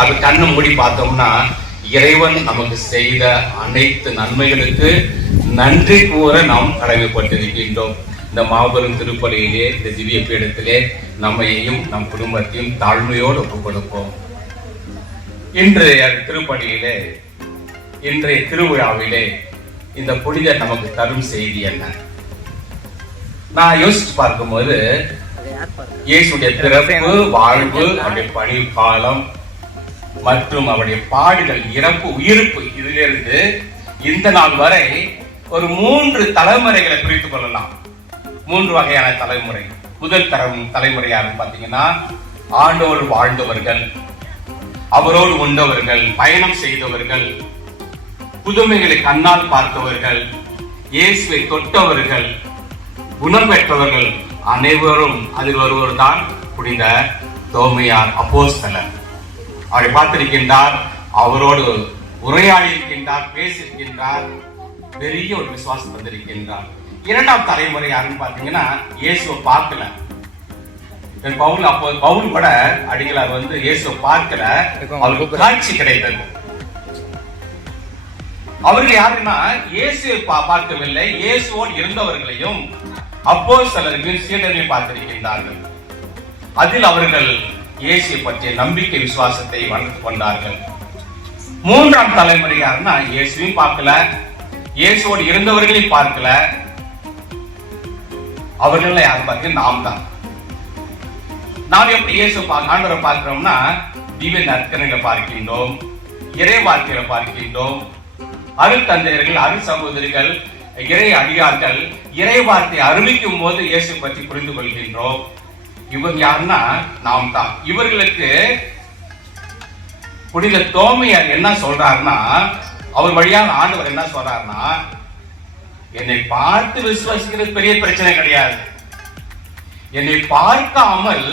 அது கண்ணு மூடி பார்த்தோம்னா இறைவன் நமக்கு செய்த அனைத்து நன்மைகளுக்கு நன்றி கூற நாம் கடமைப்பட்டிருக்கின்றோம். இந்த மாபெரும் திருப்பலியிலே, இந்த திவ்ய பீடத்திலே நம்மையும் நம் குடும்பத்தையும் தாழ்மையோடு ஒப்புக் கொடுப்போம். இன்றைய திருப்பலியிலே, இன்றைய திருவிழாவிலே இந்த புனிதர் நமக்கு தரும் செய்தி என்ன? நான் யோசிச்சு பார்க்கும்போது இயேசுடைய பிறப்பு, வாழ்வு, அவருடைய பணி காலம் மற்றும் அவருடைய பாடுகள், இறப்பு, உயிர்ப்பு, இதிலிருந்து இந்த நாள் வரை ஒரு 3 தலைமுறைகளை பிரித்துக் கொள்ளலாம். 3 வகையான தலைமுறை. முதல் தலைமுறை யாருன்னு பாத்தீங்கன்னா, ஆண்டோடு வாழ்ந்தவர்கள், அவரோடு உண்டவர்கள், பயணம் செய்தவர்கள், புதுமைகளை கண்ணால் பார்த்தவர்கள், இயேசுவை தொட்டவர்கள், குணம் பெற்றவர்கள் அனைவரும். அதில் ஒருவர் தான் புனித தோமையார் அப்போஸ்தலர். அவரை பார்த்திருக்கின்றார், அவரோடு உரையாடி இருக்கின்றார், பேசியிருக்கின்றார், பெரிய ஒரு விசுவாசம் வந்திருக்கின்றார். இரண்டாம் தலைமுறை யாருன்னு பாத்தீங்கன்னா, இயேசுவை பார்க்கல. பவுல் கூட அடிகளார் இயேசுவை பார்க்கல, அவருக்கு காட்சி கிடைத்தது. அவர்கள் யாருன்னா, இயேசுவை பார்க்கவில்லை, இயேசுவோடு இருந்தவர்களையும் அப்போஸ்தலர்கள் சீடரையும் பார்த்திருக்கின்றார்கள். அதில் அவர்கள் இயேசுவை பற்றிய நம்பிக்கை, விசுவாசத்தை வளர்த்து கொண்டார்கள். மூன்றாம் தலைமுறை யாருன்னா, இயேசுவையும் பார்க்கல, இயேசுவோடு இருந்தவர்களையும் பார்க்கல. அவர்கள் யாரும் பார்க்க நாம் தான். நாம் எப்படி இயேசு ஆண்டவரை பார்க்கிறோம்னா, திவ்ய நற்கரங்களை பார்க்கின்றோம், இறை வார்த்தைகளை பார்க்கின்றோம், அருள் தந்தையர்கள், அருள் சகோதரிகள், இறை அடியார்கள் இறை வார்த்தை அறிவிக்கும் போது இயேசு பற்றி புரிந்து கொள்கின்றோம். இவங்க யாருன்னா நாம் தான். இவர்களுக்கு புனித தோமையார் என்ன சொல்றாருன்னா, அவர் வழியாக ஆண்டவர் என்ன சொல்றாருன்னா, என்னை பார்த்து விசுவாசிக்கிறது பெரிய பிரச்சனை கிடையாது. என்னை பார்க்காமல்,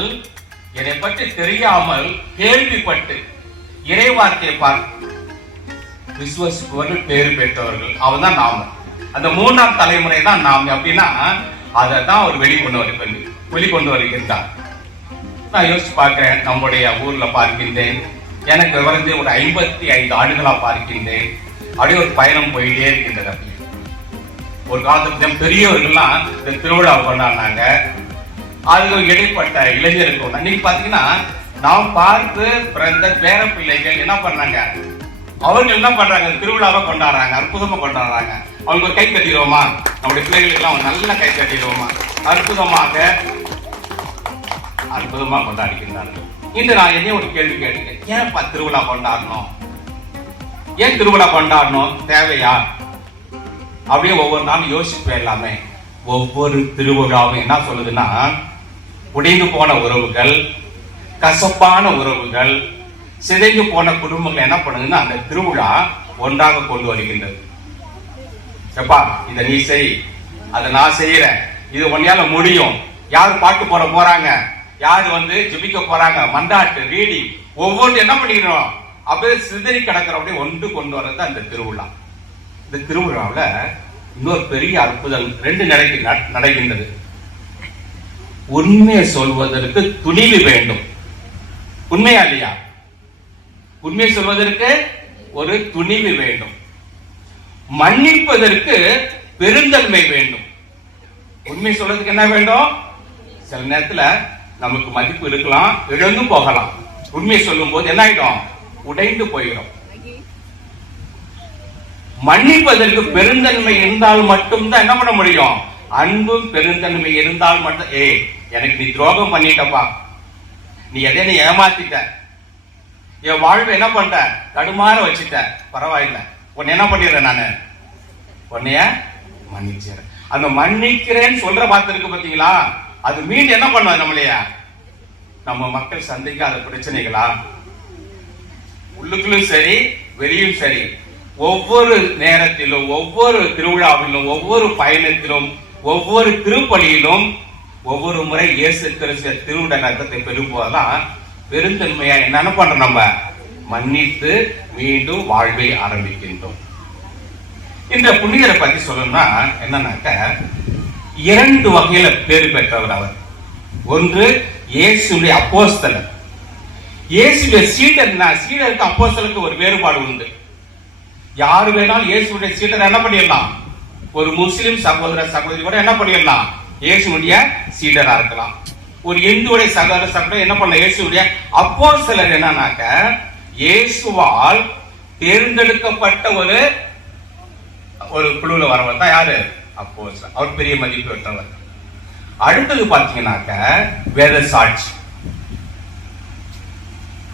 என்னை பற்றி தெரியாமல் கேள்விப்பட்டு இறை வார்த்தையை பார்த்து விசுவாசிப்பவர்கள் பேறு பெற்றவர்கள். அவன் தான் நாம. அந்த மூன்றாம் தலைமுறை தான் நாம். அப்படின்னா அதை தான் அவர் வெளிக்கொண்டு வருகின்றார். நான் யோசிச்சு பார்க்கிறேன், நம்முடைய ஊர்ல பார்க்கின்றேன், எனக்கு ஒரு 55 ஆண்டுகளா பார்க்கின்றேன். அப்படியே ஒரு பயணம் போயிட்டே இருக்கின்றது. ஒரு காலத்துல பெரியவர்கள்லாம் இந்த திருவிழா கொண்டாடினாங்க. அது இடைப்பட்ட இளைஞர்கள் இன்னைக்கு பாத்தீங்கன்னா, நாம் பார்த்து பிறந்த பேர பிள்ளைகள் என்ன பண்ணாங்க, அவர்கள் என்ன பண்றாங்க, திருவிழாவை கொண்டாடுறாங்க, அற்புதமா கொண்டாடுறாங்க. அவங்க கை கட்டிடுவோமா, நம்முடைய பிள்ளைகளுக்கு எல்லாம் நல்ல கை கட்டிடுவோமா, அற்புதமா கொண்டாடிக்கின்றார்கள். இன்று நான் என்ன ஒரு கேள்வி கேட்டேன், ஏன் திருவிழா கொண்டாடணும், ஏன் திருவிழா கொண்டாடணும், தேவையா? அப்படியே ஒவ்வொரு நாளும் யோசிச்சு எல்லாமே. ஒவ்வொரு திருவிழாவும் என்ன சொல்லுதுன்னா, உடைந்து போன உறவுகள், கசப்பான உறவுகள், சிதைந்து போன குடும்பங்கள் என்ன பண்ணுதுன்னா, அந்த திருவிழா ஒன்றாக கொண்டு வருகின்றது. எப்பா இத நீ செய், அதை நான் செய்யறேன், இது ஒன்னையால முடியும், யாரு பாட்டு போறாங்க, யாரு ஜெபிக்க போறாங்க, மண்டாட்டு ரீடி, ஒவ்வொன்று என்ன பண்ணிக்கிறோம், அப்படியே சிதறி கிடக்கிற அப்படியே ஒன்று கொண்டு வர்றது அந்த திருவிழா. இந்த திருவிழாவில் இன்னொரு பெரிய அற்புதம் 2 நடக்கின்றது. உண்மையை சொல்வதற்கு துணிவு வேண்டும். உண்மையா இல்லையா? உண்மையை சொல்வதற்கு ஒரு துணிவு வேண்டும். மன்னிப்பதற்கு பெருந்தன்மை வேண்டும். உண்மை சொல்றதுக்கு என்ன வேண்டும்? சில நேரத்துல நமக்கு மதிப்பு இருக்கலாம், இழந்து போகலாம். உண்மையை சொல்லும் போது என்ன ஆயிடும், உடைந்து போயிடும். மன்னிப்பதற்கு பெருந்தன்மை இருந்தால் மட்டும்தான் என்ன பண்ண முடியும், அன்பும் பெருந்தன்மை இருந்தால் மட்டும். எனக்கு நீ துரோகம் பண்ணிட்டப்பா, நீ எதை நீ ஏமாத்திட்ட, என் வாழ்வை என்ன பண்ண தடுமாற வச்சுட்ட, பரவாயில்ல, உன்னை என்ன பண்ணிடுறேன், நானு உன்னைய மன்னிச்சிடுறேன். அந்த மன்னிக்கிறேன்னு சொல்ற பார்த்திருக்கு பாத்தீங்களா, அது மீண்டும் என்ன பண்ணுவது, நம்மளையா நம்ம மக்கள் சந்திக்காத பிரச்சனைகளா, உள்ளுக்குள்ளும் சரி வெளியும் சரி, ஒவ்வொரு நேரத்திலும், ஒவ்வொரு திருவிழாவிலும், ஒவ்வொரு பயணத்திலும், ஒவ்வொரு திருப்பலியிலும், ஒவ்வொரு முறை இயேசு கிறிஸ்து திருவிட ரத்தத்தை பெறும்போதுதான் பெருந்தன்மையா என்ன பண்றோம், நம்ம மன்னித்து மீண்டும் வாழ்வை ஆரம்பிக்கின்றோம். இந்த புனிதரை பத்தி சொல்லணும்னா என்னன்னாக்க, 2 வகையில பேறு பெற்றவர் அவர். ஒன்று இயேசுடைய அப்போஸ்தலர், இயேசுடைய சீடருக்கு அப்போஸ்தலருக்கு ஒரு வேறுபாடு உண்டு. யாரு வேணாலும் இயேசுடைய சீடர் என்ன பண்ணிடலாம், ஒரு முஸ்லிம் சகோதர சகோதரி கூட என்ன பண்ணிடலாம், இயேசுடைய சீடரா இருக்கலாம். ஒரு இந்துவுடைய சகோதர சகோதரி என்ன பண்ணலாம், இயேசுடைய அப்போஸ்தலர் என்னன்னாக்க இயேசுவால் தேர்ந்தெடுக்கப்பட்ட ஒரு குழுல வரவர் தான் யாரு, அப்போஸ்தலர். அவர் பெரிய மதிப்பு பெற்றவர். அடுத்தது பாத்தீங்கன்னாக்க வேத சாட்சி.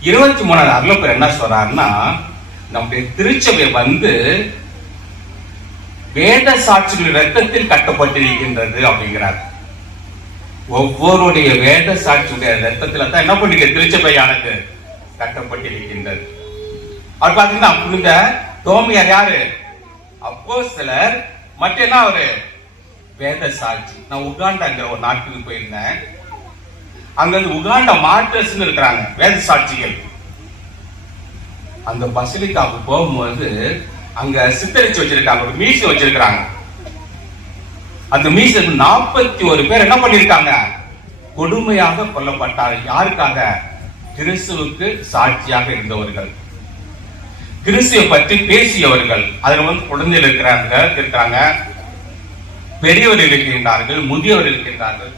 23வது அருளப்பர் என்ன சொல்றாருன்னா, நம்முடைய திருச்சபை வேத சாட்சிகள் ரத்தத்தில் கட்டப்பட்டிருக்கின்றது அப்படிங்கிறார். ஒவ்வொருடைய வேத சாட்சியுடைய ரத்தத்தில் தான் என்ன பண்ணிக்க திருச்சபையானது கட்டப்பட்டிருக்கின்றது. அவர் பாத்தீங்கன்னா புனித தோமையார் யாரு, அப்போஸ்தலர். மற்ற என்ன ஒரு வேத சாட்சி. நான் உகாண்டாங்கிற ஒரு நாட்டுக்கு போயிருந்தேன். அங்க உகாண்டா மார்டர்ஸ் இருக்கிறாங்க, வேத சாட்சிகள். அந்த பசிலிக்காவுக்கு போகும்போது அங்க சித்தரிச்சு வச்சிருக்காங்க, ஒரு மியூசியம் வச்சிருக்காங்க. அந்த மியூசியம் 41 பேர் என்ன பண்ணிருக்காங்க, கொடுமையாக கொல்லப்பட்டார்கள். யாருக்காக, கிறிஸ்துவுக்கு சாட்சியாக இருந்தவர்கள், கிறிஸ்துவை பற்றி பேசியவர்கள். அதுல குழந்தைகள் இருக்கிறாங்க, பெரியவர்கள் இருக்கின்றார்கள், முதியவர்கள் இருக்கின்றார்கள்.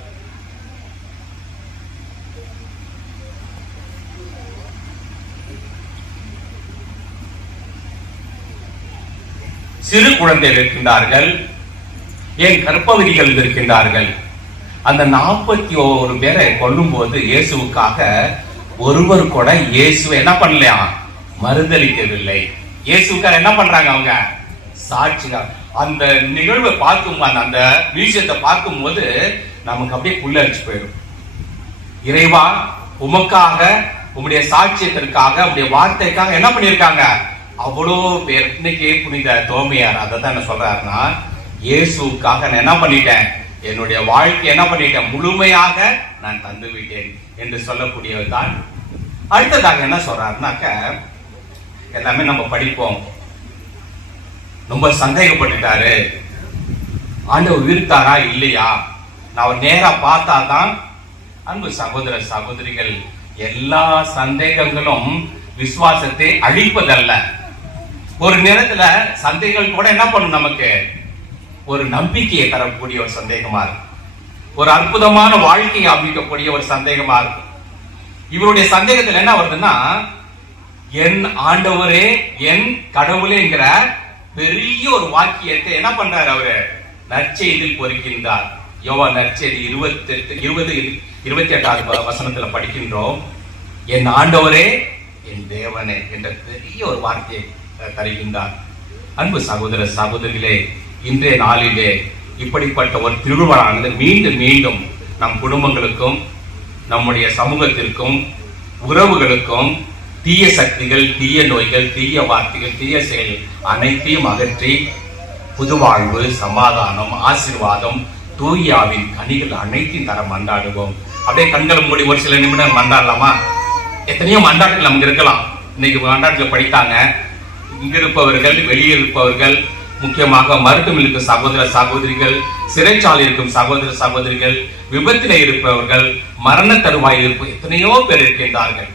சிறு குழந்தைகள் இருக்கின்றார்கள், ஏன் கர்ப்பவதிகள் இருக்கின்றார்கள். அந்த 41 பேரை கொல்லும் போது இயேசுவுக்காக ஒருவர் கூட இயேசுவை என்ன பண்ணலையா, மறுதளிக்கவில்லை. இயேசுக்காக என்ன பண்றாங்க, அவங்க சாட்சிகள். அந்த நிகழ்வை பார்க்கும், அந்த விஷயத்தை பார்க்கும் போது நமக்கு அப்படியே புல்லரிச்சு போயிடும். இறைவா, உமக்காக, உம்முடைய சாட்சியத்திற்காக, உம்முடைய வார்த்தைக்காக என்ன பண்ணிருக்காங்க அவ்வளோ பேர். இன்னைக்கு புனித தோமையார் அதை தான் என்ன சொல்றாருன்னா, இயேசுக்காக நான் என்ன பண்ணிட்டேன், என்னுடைய வாழ்க்கை என்ன பண்ணிட்டேன், முழுமையாக நான் தந்து விட்டேன் என்று சொல்லக்கூடியதுதான். அடுத்ததாக என்ன சொல்றாருனாக்க, எல்லாமே நம்ம படிப்போம், ரொம்ப சந்தேகப்பட்டுட்டாரு, ஆண்டவர் உயிர்த்தாரா இல்லையா, நான் அவர் நேரா பார்த்தாதான். அன்பு சகோதர சகோதரிகள், எல்லா சந்தேகங்களும் விசுவாசத்தை அழிப்பதல்ல. ஒரு நேரத்துல சந்தேகங்கள் கூட என்ன பண்ணும், நமக்கு ஒரு நம்பிக்கையை தரக்கூடிய ஒரு சந்தேகமா இருக்கும், ஒரு அற்புதமான வாழ்க்கையை அமைக்கக்கூடிய ஒரு சந்தேகமா இருக்கும். இவருடைய சந்தேகத்துல என்ன வருதுன்னா, என் ஆண்டவரே, என் கடவுளேங்கிற பெரிய ஒரு வாக்கியத்தை என்ன பண்றாரு, அவரு நற்செய்தியில் பொறிக்கின்றார். யோவான் நற்செய்தி 28வது வசனத்துல படிக்கின்றோம், என் ஆண்டவரே, என் தேவனே என்ற பெரிய ஒரு வார்த்தையை தருகின்றார். அன்பு சகோதர சகோதரிகளே, இன்றைய நாளிலே இப்படிப்பட்ட ஒரு திருவிழானது மீண்டும் மீண்டும் நம் குடும்பங்களுக்கும், நம்முடைய சமூகத்திற்கும், உறவுகளுக்கும் தீய சக்திகள், தீய நோய்கள், தீய வார்த்தைகள், தீய செயல் அனைத்தையும் அகற்றி புதுவாழ்வு, சமாதானம், ஆசீர்வாதம், தூயாவின் கனிகள் அனைத்தையும் தர மன்றாடுவோம். அப்படியே கண்களை மூடி ஒரு சில நிமிடம் மன்றாடலாமா? எத்தனையோ மன்றாட்டுகள் நமக்கு இருக்கலாம். இன்னைக்கு மன்றாட்டுல படித்தாங்க, இங்க இருப்பவர்கள், வெளியே இருப்பவர்கள், முக்கியமாக மருத்துவம் இருக்கும் சகோதர சகோதரிகள், சிறைச்சாலை இருக்கும் சகோதர சகோதரிகள், விபத்திலே இருப்பவர்கள், மரண தருவாயில் இருப்ப எத்தனையோ பேர் இருக்கின்றார்கள்.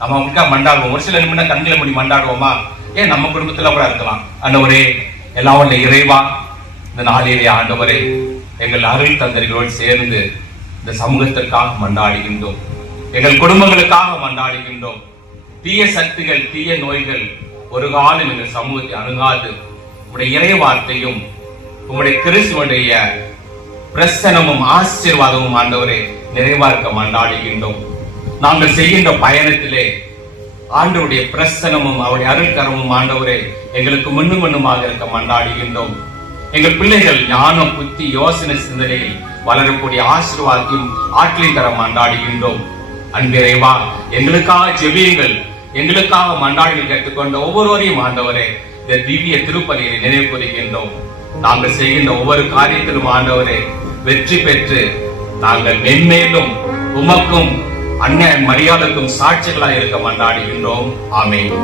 நம்ம அவங்களுக்கா மண்டாடுவோம். ஒரு சில நிமிடம் கண்களை மூடி மண்டாடுவோமா? ஏன் நம்ம குடும்பத்துல கூட இருக்கலாம். ஆண்டவரே, எல்லாம் உள்ள இறைவா, இந்த நாளிலே ஆண்டவரே, எங்கள் அருள் தந்தர்களோடு சேர்ந்து இந்த சமூகத்திற்காக மண்டாடுகின்றோம், எங்கள் குடும்பங்களுக்காக மண்டாடுகின்றோம். தீய சக்திகள், தீய நோய்கள் ஒரு காலம் எங்கள் சமூகத்தை அணுகாது. உங்களுடைய இறை வார்த்தையும் உங்களுடைய கிறிஸ்துவனுடைய பிரசனமும் ஆசீர்வாதமும் ஆண்டவரே நிறைவார்க்க மண்டாடுகின்றோம். நாங்கள் செய்கின்ற பயணத்திலே ஆண்டவருடைய பிரசனமும் அவருடைய அருள்கரமும் ஆண்டவரே எங்களுக்கு முன்னும் முன்னுமாக இருக்க மண்டாடுகின்றோம். எங்கள் பிள்ளைகள் ஞானம், புத்தி, யோசனை, சிந்தனையில் வளரக்கூடிய ஆசீர்வாதத்தையும் ஆற்றலையும் தர மண்டாடுகின்றோம். அன்பிறைவா, எங்களுக்காக ஜெபியுங்கள், எங்களுக்காக மன்றாடிகள் கேட்டுக்கொண்ட ஒவ்வொருவரையும் ஆண்டவரே இந்த திவ்ய திருப்பலியை நினைவு கூறுகின்றோம். நாங்கள் செய்கின்ற ஒவ்வொரு காரியத்திலும் ஆண்டவரே வெற்றி பெற்று நாங்கள் மென்மேலும் உமக்கும் அன்னை மரியாதைக்கும் சாட்சிகளாக இருக்க மன்றாடுகின்றோம். ஆமென்.